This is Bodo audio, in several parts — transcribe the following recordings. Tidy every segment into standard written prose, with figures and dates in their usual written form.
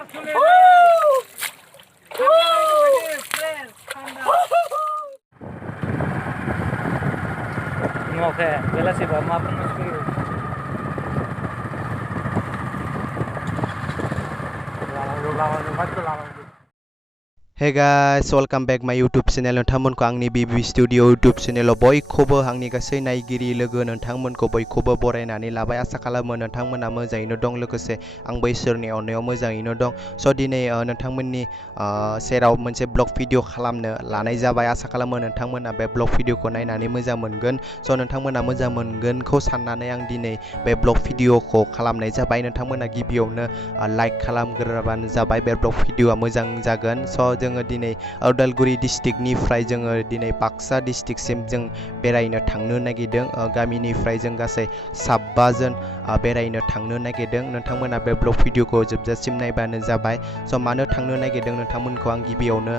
Oke, belasih bawa maaf Hey guys, welcome back my YouTube channel. नोंथांमोनखौ आंनि BB Studio YouTube channel बयखौबो आंनि गासै नायगिरि लोगो नोंथांमोनखौ बयखौबो बरायनानै लाबाय। आसा खालामो नोंथांमोना मोजाङैनो दं, लोगोसे आंबो इसोरनि अननायाव मोजाङैनो दं। स' दिनै नोंथांमोननि सेराव मोनसे ब्लग भिडिअ खालामनो लानाय जाबाय। आसा खालामो नोंथांमोना बे ब्लग भिडिअखौ नायनानै मोजां मोनगोन। स' नोंथांमोना मोजां मोनगोनखौ साननानै आं दिनै बे ब्लग भिडिअखौ खालामनाय जाबाय। नोंथांमोना गिबियावनो लाइक खालामग्रोबानो जाबाय, बे ब्लग भिडिअआ मोजां जागोन। स' जोङो दिनै उदालगुरि डिस्ट्रिक्टनिफ्राय जोङो दिनै बाक्सा डिस्ट्रिक्टसिम जों बेरायनो थांनो नागिरदों। गामिनिफ्राय जों गासै 7 जन बेरायनो थांनो नागिरदों। नोंथांमोना बे ब्लग भिडिअखौ जोबजासिम नायबानो जाबाय। स' मानो थांनो नागिरदों नोंथांमोनखौ आं गिबियावनो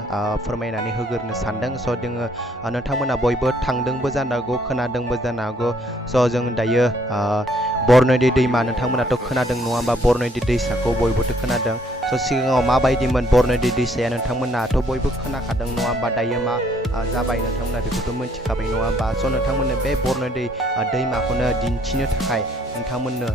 फोरमायनानै होग्रोनो सानदों। स' जोङो नोंथांमोना बयबो थांदोंबो जानो हागौ, खोनादोंबो जानो हागौ। स' जों दायो बरनदि दैमा, नोंथांमोनाथ' खोनादों नङा होमबा? बरनदि दैसाखौ बयबोथ' खोनादों। स' सिगाङाव माबायदिमोन बरनदि दैसाया नोंथांमोनाथ' बयबो खोनाखादों नङा होमबा? दायो मा जाबाय नोंथांमोना बेखौथ' मिथिखाबाय नङा होमबा? स' नोंथांमोननो बे बरनदि दैमाखौनो दिन्थिनो थाखाय नोंथांमोननो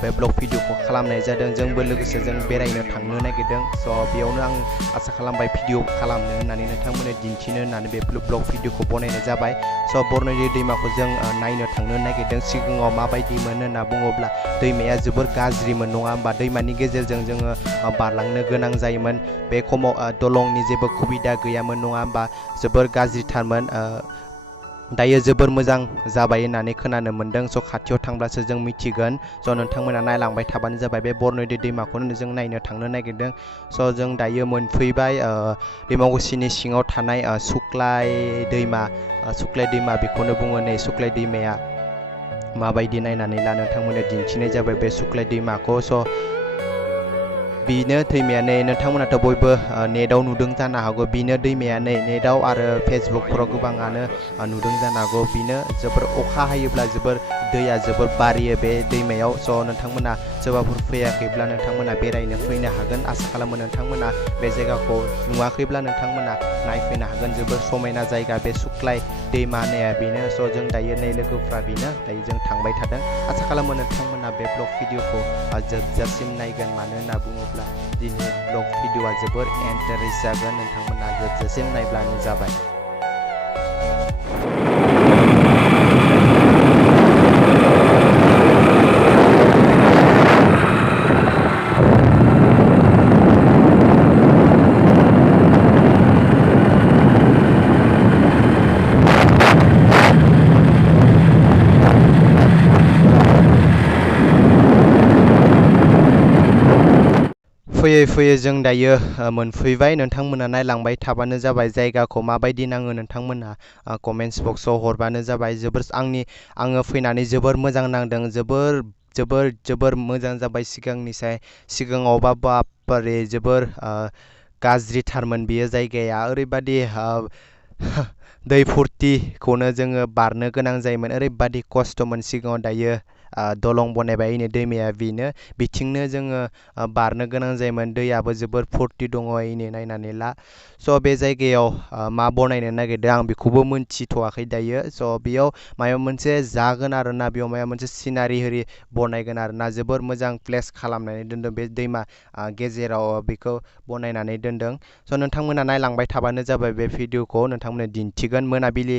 बे ब्लग भिडिअखौ खालामनाय जादों। जोंबो लोगोसे जों बेरायनो थांनो नागिरदों। स' बेयावनो आं आसा खालामबाय भिडिअ खालामनो होननानै, नोंथांमोननो दिन्थिनो होननानै बे ब्लग भिडिअखौ बनायनाय जाबाय। स' बरनदि दैमाखौ जों नायनो थांनो नागिरदों। सिगाङाव माबायदिमोन होनना बुङोब्ला दैमाया जोबोर गाज्रिमोन नङा होमबा? दैमानि गेजेरजों जोङो बारलांनो गोनां जायोमोन। बे समाव दलंनि जेबो सुबिदा गैयामोन नङा होमबा? जोबोर गाज्रिथारमोन। दायो जोबोर मोजां जाबाय होननानै खोनानो मोन्दों। स' खाथियाव थांब्लासो जों मिथिगोन। स' नोंथांमोना नायलांबाय थाबानो जाबाय। बे बरनदि दैमाखौनो जों नायनो थांनो नागिरदों। स' जों दायो मोनफैबाय दैमाकुसिनि सिङाव थानाय 𝗂𝗧् दैमा बेखौनो बुङो। नै 𝗂𝗧् दैमाया माबायदि नायनानै ला, नोंथांमोननो दिन्थिनाय जाबाय बे 𝗂𝗧् दैमाखौ। स' बेनो दैमाया, नै नोंथांमोनाथ' बयबो नेटआव नुदों जानो हागौ। बेनो दैमाया, नै नेटआव आरो फेसबुकफोराव गोबाङानो नुदों जानो हागौ। बेनो जोबोर अखा हायोब्ला जोबोर दैया जोबोर बारियो बे दैमायाव। स' नोंथांमोना सोरबाफोर फैयाखैब्ला नोंथांमोना बेरायनो फैनो हागोन। आसा खालामो नोंथांमोना बे जायगाखौ नुवाखैब्ला नोंथांमोना नायफैनो हागोन। जोबोर समायना जायगा बे 𝗂𝗧् दैमा होननाया बेनो। स' जों दायो नै लोगोफ्रा बेनो, दायो जों थांबाय थादों। आसा खालामो नोंथांमोना बे ब्लग भिडिअखौ जोबजासिम नायगोन। मानो होनना बुङोब्ला दिनै ब्लग भिडिअआ जोबोर इन्टारेस्ट जागोन। नोंथांमोना जोबजासिम नायब्लानो जाबाय। फैयै फैयै जों दायो मोनफैबाय। नोंथांमोना नायलांबाय थाबानो जाबाय। जायगाखौ माबायदि नाङो नोंथांमोना कमेन्ट्स बक्सआव हरबानो जाबाय। आङो फैनानै जोबोर मोजां नांदों। जोबोर मोजां जाबाय सिगांनिसाय। सिगाङावबा बापरे जोबोर गाज्रिथारमोन बेयो जायगाया। ओरैबादि दै फुरथिखौनो जोङो बारनो गोनां जायोमोन। ओरैबादि खस्थ'मोन सिगाङाव। दायो दलं बनायबाय। नै दैमाया बेनो, बिथिंनो जोङो बारनो गोनां जायोमोन। दैयाबो जोबोर फुरथि दङ। नै नायनानै ला। स' बे जायगायाव मा बनायनो नागिरदों आं बेखौबो मोनथिथ'वाखै दायो। स' बेयाव माबा मोनसे जागोन आरोना, बेयाव माबा मोनसे सिनारि होरि बनायगोन आरोना। जोबोर मोजां प्लेस खालामनानै दोनदों बे दैमा गेजेराव, बेखौ बनायनानै दोनदों। स' नोंथांमोना नायलांबाय थाबानो जाबाय। बे भिडिअखौ नोंथांमोननो दिन्थिगोन। मोनाबिलि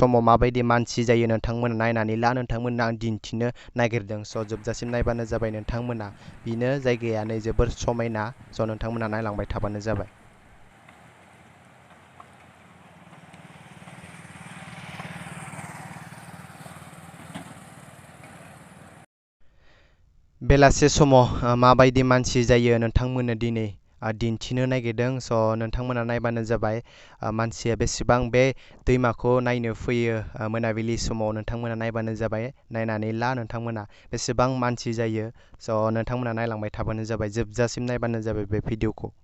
समाव माबायदि मानसि जायो नोंथांमोना नायनानै ला। नोंथांमोननो आं दिन्थिनो नागिरदों। स' जोबजासिम नायबानो जाबाय नोंथांमोना। बेनो जायगाया, नै जोबोर समायना। स' नोंथांमोना नायलांबाय थाबानो जाबाय। बेलासे समाव माबायदि मानसि जायो नोंथांमोननो दिनै दिन्थिनो नागिरदों। स' नोंथांमोना नायबानो जाबाय मानसिया बेसेबां बे दैमाखौ नायनो फैयो मोनाबिलि समाव। नोंथांमोना नायबानो जाबाय। नायनानै ला नोंथांमोना बेसेबां मानसि जायो। स' नोंथांमोना नायलांबाय थाबानो जाबाय। जोबजासिम नायबानो जाबाय बे भिडिअखौ।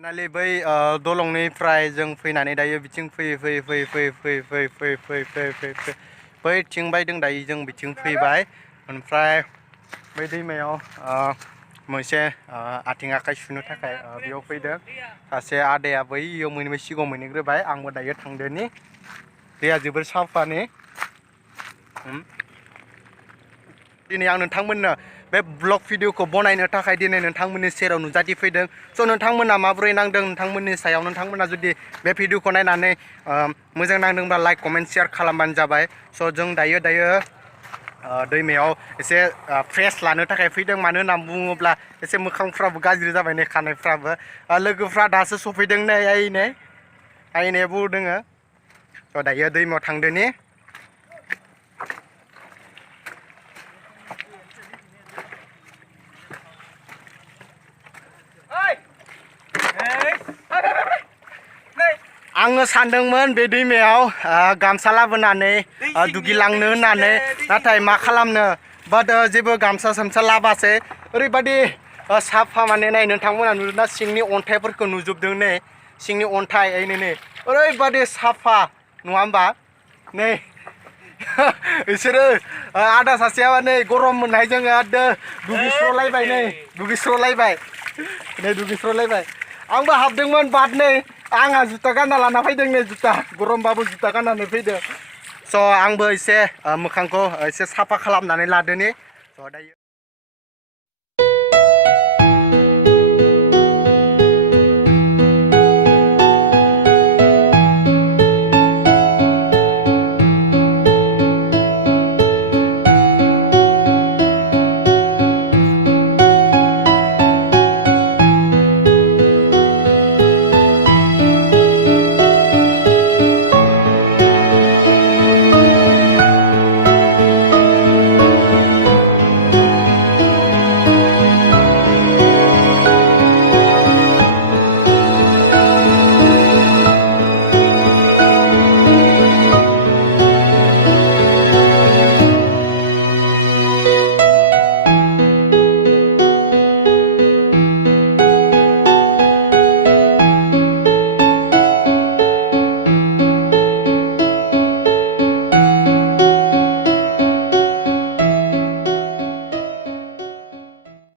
फाइनालि बै दलंनिफ्राय जों फैनानै दायो बिथिं फैयै बैथिं बायदों दायो जों बिथिं फैबाय ओमफ्राय बै दैमायाव मोनसे आथिं आखाइ सुनो थाखाय बेयाव फैदों सासे आदाया बैयाव मोनहैबाय सिगाङाव मोनहैग्रोबाय आंबो दायो थांदोनि दैया जोबोर साफानि दिनै आं नोंथांमोननो बे ब्लग भिडिअखौ बनायनो थाखाय दिनै नोंथांमोननि सेराव नुजाथि फैदों स' नोंथांमोना माबोरै नांदों नोंथांमोननि सायाव नोंथांमोना जुदि बे भिडिअखौ नायनानै मोजां नांदोंब्ला लाइक कमेन्ट शेयार खालामबानो जाबाय स' जों दायो दैमायाव एसे फ्रेश लानो थाखाय फैदों मानो होनना बुङोब्ला एसे मोखांफ्राबो गाज्रि जाबाय नै खानायफ्राबो लोगोफ्रा दासो सफैदों नै आइनेबो दोङो स' दायो दैमायाव थांदोनि आङो सानदोंमोन बे दैमायाव गामसा लाबोनानै दुगैलांनो होननानै नाथाय मा खालामनो बाट जेबो गामसा सामसा लाबासै ओरैबादि साफा माने नाय नोंथांमोना नुदोंना सिंनि अन्थाइफोरखौ नुजोबदों नै सिंनि अन्थाइ नै ओरैबादि साफा नङा होमबा नै बिसोरो आदा सासेया नै गरम मोननायजों दुगैस्र'लायबाय आंबो हाबदोंमोन बाट नै आंहा जुता गानना लाना फैदों नै जुता गरमबाबो जुता गाननानै फैदों स' आंबो एसे मोखांखौ एसे साफा खालामनानै लादोनि स' दायो